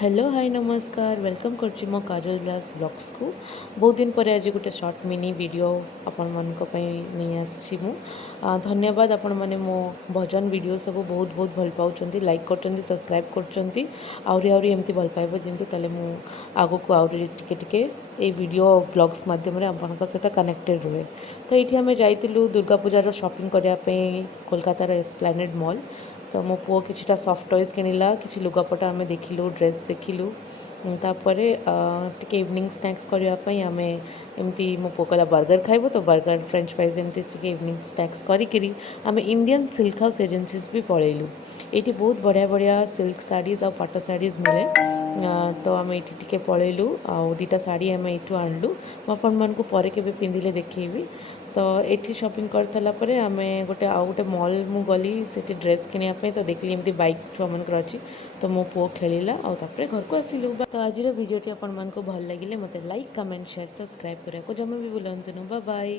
Hello hi नमस्कार welcome करछि मो काजल दास ब्लॉग्स को बहुत दिन पर आज गोटे शॉर्ट मिनी वीडियो आपण मानक नहीं आसी मु धन्यवाद आपण माने मो भजन वीडियो सब बहुत बहुत भल पाउछंती लाइक करछंती सब्सक्राइब करछंती आउरी आउरी एमती भल पाइबो दिंतु ताले मु आगो को आउरी टिके टिके ए वीडियो ब्लॉग्स माध्यम रे आपनक सहित कनेक्टेड रुहे। तो ये आम जाइलु दुर्गा पूजार शॉपिंग करने कोलकातार एस्प्लानेड मॉल। तो मो पुओ किछिटा सॉफ्ट टॉयज किनिला किछि लुगापटा आम देखिलु ड्रेस देखिलु तापर टिके इवनिंग स्नैक्स करने आम एमती मो पुओ कहला बर्गर खाइबो तो बर्गर फ्रेंच फ्राइज एमती टिके इवनिंग स्नैक्स करी आम इंडियन सिल्क हाउस एजेंसीज भी पलैलु। ये बहुत बढ़िया बढ़िया सिल्क साड़ीज और पाट साड़ीज मिले। तो आम ये टिके पलैलु आउ दुटा शाढ़ी आम ये आणलु आपको पर के पिंधिले देखी। तो ये शॉपिंग कर सारापर आम गोटे आउ गोटे मॉल मु गली से ड्रेस किनापी तो देखली एमती बाइक छुआ मनकर अच्छी तो मो पुओ खेलिला आउे घर को आसिलु। तो आज भिडियोटी आपको भल लगे मत लाइक कमेंट शेयर सब्सक्राइब करने को जमा भी बुलां। Bye bye.